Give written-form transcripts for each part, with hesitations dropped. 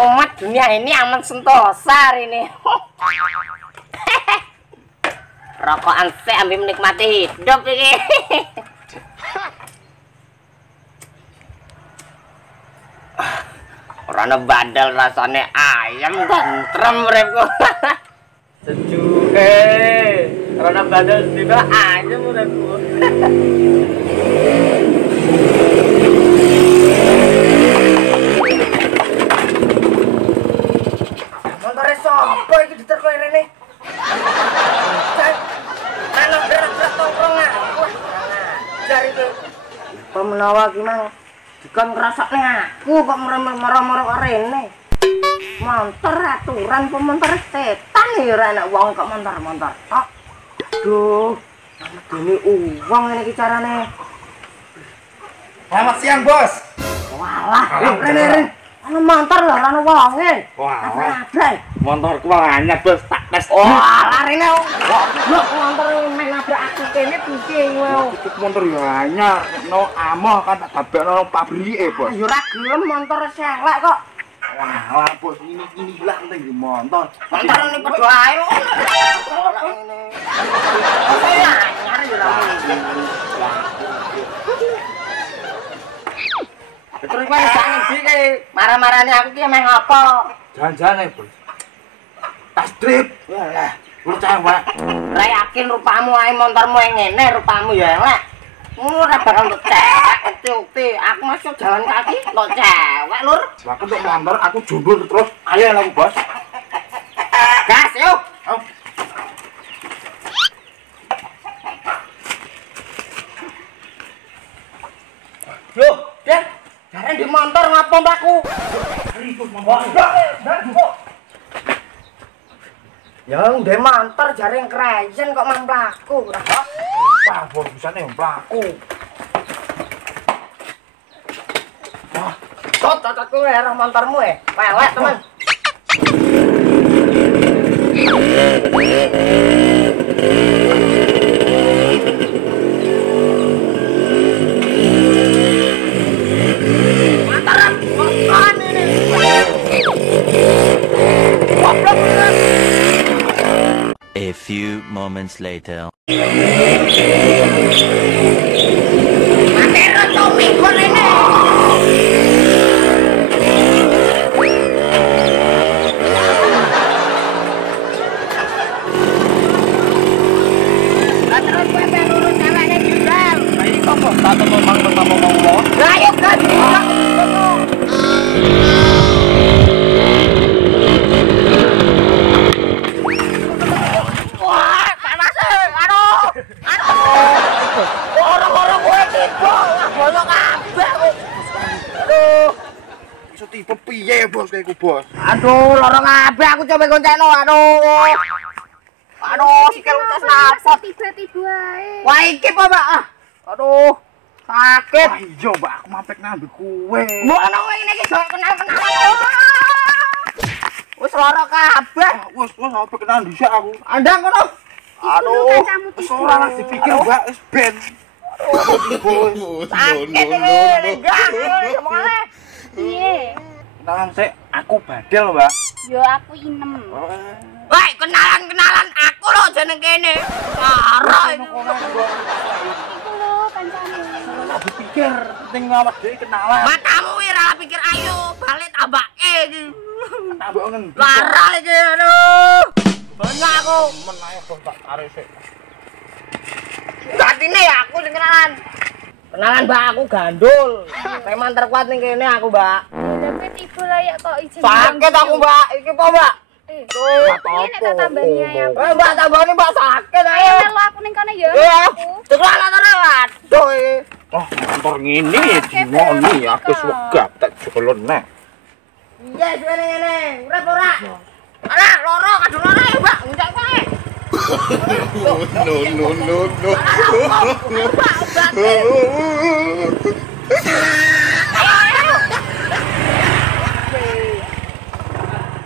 Umat dunia ini aman sentosa ini. Rokokan sik ambil menikmati hidup ini. Orang badal rasanya ayam tentrem uripku. Sejuke. Orang badal tiba ayam uripku. Montore sapa iki diterkoki rene? Ana berat-berat tongkrongan. Wah, ajar itu. Pemenawa ki mang dikon ngrasakne aku kok merem-merem kok rene. Montor aturan pemontor setan ya ora enak wong kok montor-montor. Aduh. Dene uang ini iki carane. Selamat siang, Bos. Walah, rene. Ana montor lho, ana wonge. Wah, motorku anyar, Bos. Tak tes. Wah, larine. Lho, montor men nabrak aku kene piye kowe? Itu motor ya anyar. No amoh kan tak tabekno pabrike, Bos. Ya ora gelem montor selek kok. Wah, Bos, ini lah penting di motor. Montor ini padha ae lho. Ngene. Saya anyar ya ora mungkin. Terus kowe sak ngendi ki? Marah-marahane aku ki emeh ngopo? Jangan-jangan, Bos. Tas trip. Walah, percaya, Pak. Ora yakin rupamu ae montormu ngene, rupamu ya elek. Ora bakal untuk cewek, ukti. Aku masuk jalan kaki untuk cewek, Lur. Aku untuk motor, aku jundul terus. Ayo aku, Bos. Gas, yuk. Oh. Loh, Den. Jare di motor ngapa mlaku? Ribut motor. Ya, ndek motor jare krejen kok mang mlaku. Pak, Bos, bisane mlaku. Wah, cocok kowe arah motormu pelek, teman. Mataran, apaan ini? A few moments later. Matero Tommy kon ini. Terus kowe ben urus cewekne judal. Saiki kok tak ngomong. Lah ayo kan. Wah, panas. Aduh. Orang-orang kowe tiba, bono kabeh kowe. Aduh. Iso tipe piye, Bos, kaya iku, Bos? Aduh, lorong kabeh aku coba goncengno. Aduh, sikil utas napa tiba-tiba ae. Wah, iki apa, Mbak? Aduh, sakit. Wah, iya, Mbak, aku mampek nang kowe. Mbok ana kowe ngene iki jek kenal-kenal. Wis lara kabeh. Wes, sampe kenal dhisik aku. Andang ngono. Aduh, wis ora lah dipikir, Mbak, wis ben. Sakit iki, lenggah. Mulai. Piye? Kenalan sik, aku Badel, Mbak. Yo aku inem. Woi, kenalan aku lho jeneng kene. Lara iki. Iku lho kancane. Ora dipikir, penting awak dhewe kenalan. Matamu wi ora pikir ayo balik tambake iki. Tambah ngendi? Lara iki aduh. Banyak aku. Men ae kok tak tarik sik. Gatine ya aku sing kenalan. Kenalan Mbak aku gandul. Preman terkuat ning kene aku, Mbak. Tapi tiba layak kok izin. Sakit aku, Mbak. Iki apa, Mbak? Tuh, ini nek tak tambani ae aku. Mbak tambani Mbak sakit Ayo ayo. melu aku ning kono ya. Iya. Ceklak terus. Aduh iki. Oh, motor ngene dimoni aku wegap tak jolon nek. Iya, ngene. Urip ora? Ora, loro kadung loro ya, Mbak. Njak kowe. No.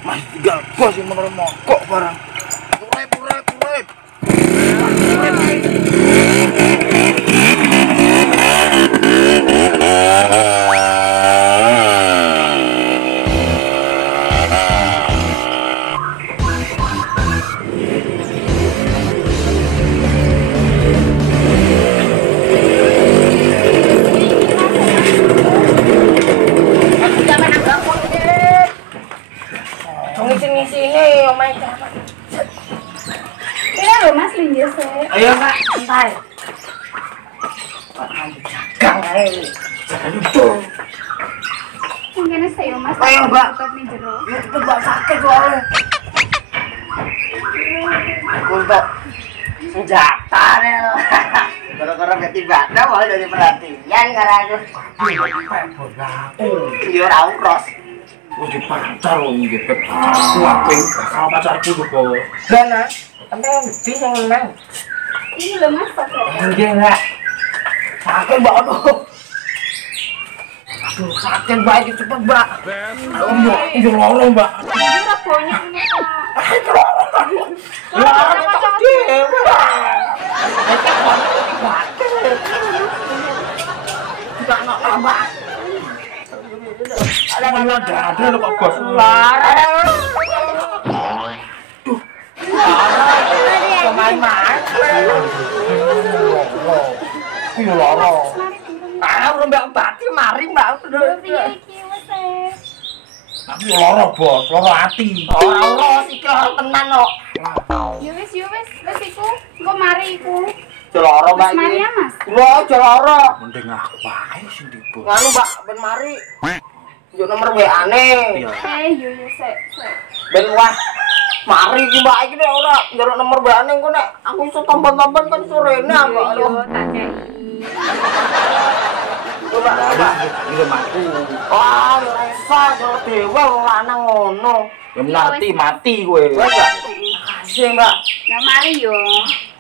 Mas tinggal bos yang menurut mogok barang. Urip. Mungkin saya Mas. Ayo, Mbak. Tutup nih jero. Ya cepet Mbak, sakit soalnya. Aku untuk senjata nih loh. Gara-gara ketiba-tiba mulai dari perhatian karena aku. Iya, ora urus. Wis dipacar wong iki Beb. Kuat bakal pacarku lho, Bos. Gana, sampai yang gede yang menang. Ini loh Mas pacar. Enggak enggak. Sakit Mbak, aduh. Aduh, sakit Mbak, itu cepet Mbak. Aduh, Mbak, iki loro, Mbak. Ini raponya ini Pak. Loro kok dhewe. Tidak nak Mbak. Ada mana ada lho kok, Bos. Larang. Main-main. Iki loro. Ah, urung Mbak Bati mari Mbak. Lho piye iki wis e. Tapi loro, Bos. Loro ati. Ora iki loro tenan kok. Yo wis wis iku. Engko mari iku. Celoro Mbak Wis mari iki. ya Mas. Wah, celoro. Mending aku wae sing dibos. Nganu Mbak, ben mari. Yo nomor WA-ne. Iya. Yo sik. Ben wah. Mari iki Mbak iki nek ora njaluk nomor WA-ne engko nek aku iso tombon-tombon kan sorene aku. Yo tak kei. Coba coba. Iki mati. Wah, ora iso karo dewa wong lanang ngono. Ya mati kowe. Makasih Mbak. Lah mari yo.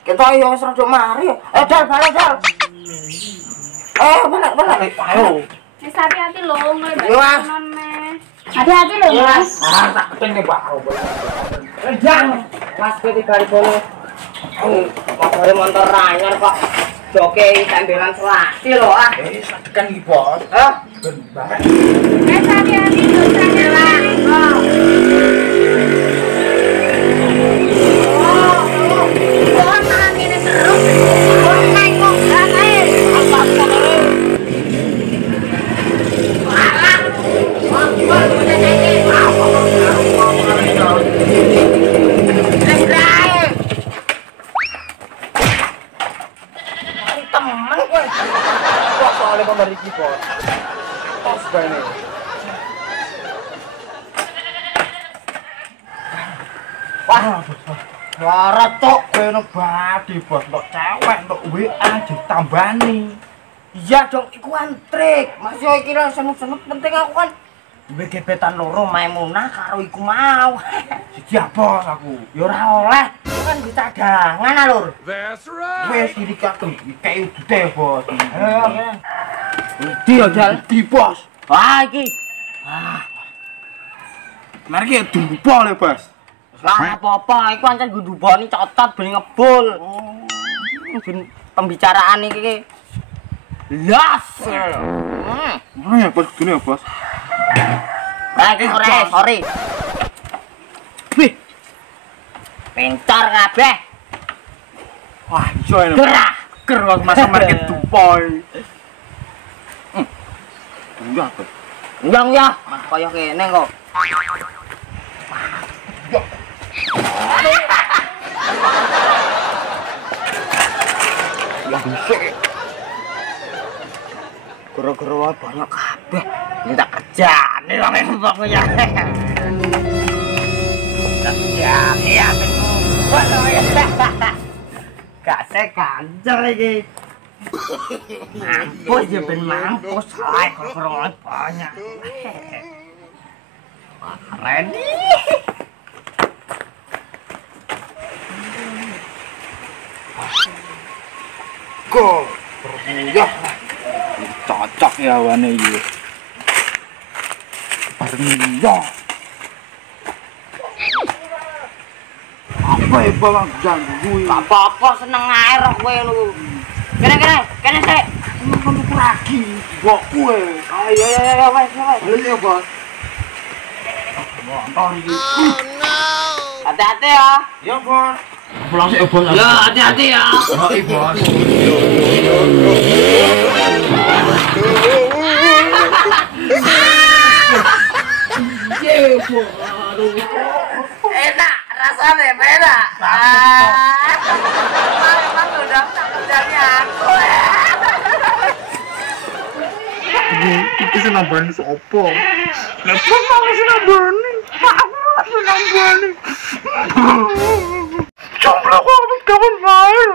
Kita yo wis rada mari. Dal balik Dal. Balik. Ayo. Wis hati-hati lho mulai Yo, Mas. none. Hati-hati lho Mas. Ah, tak ketenge, Pak. Rendang. Mas kowe kali kono. Motore motor anyar kok. Joke tembelan selasi lho ah. Sadekan iki, Bos. Hah? Ben barek. Wis hati-hati lho Sanyala. Temen kowe. Kok soalnya kok mari iki, Bos. Tos bae ne. Wah, Lara tok kowe badi, Bos. Tok cewek tok WA ditambani. iya dong iku kan trik. Mas yo iki lho senut-senut penting aku kan duwe gebetan loro Maimunah karo iku mau. Siji Bos aku. Ya ora oleh. Itu kan bisa cadangan ah, Lur. Wes iki katon kayu gede, Bos. Di yo Jal. Di, Bos. Wah iki. Mari ki dumpol ya, Bos. Lah apa-apa iku ancen gundubani cotot ben ngebul. Ben pembicaraan iki las. Mana ya, Bos? Gini ya, Bos. Iki sorry. Wih. Pintar kabeh. Wah, iso ini. Gerah. Ker wong masa market dumpol. Enggak, Bos. Ndang ya, kaya kene kok. Ya bisa. Gara-gara banyak kabeh. Minta kerjaan nih wong empok ya. Kerjaan ya gak sekancer iki. Mampus ya ben mampus salah gara-gara banyak. Keren. Go. Bermuyah. Cocok ya wane iki. Bermuyah. Apa ya bang ganggu? Gak apa-apa seneng ae roh kowe lu. Kene sik. Nunggu lagi. Mbok kowe. Ayo wes. Ayo ya, Bos. Motor iki. Hati-hati ya. Ya, Bos. Pulang sih, Bos. Ya hati-hati ya. Oh, Bos. Enak rasanya beda. Emang udah kerjanya aku. Iki sing nambani sapa? Lah kok sing nambani? Pak aku sing nambani. Jomblo kok kapan main?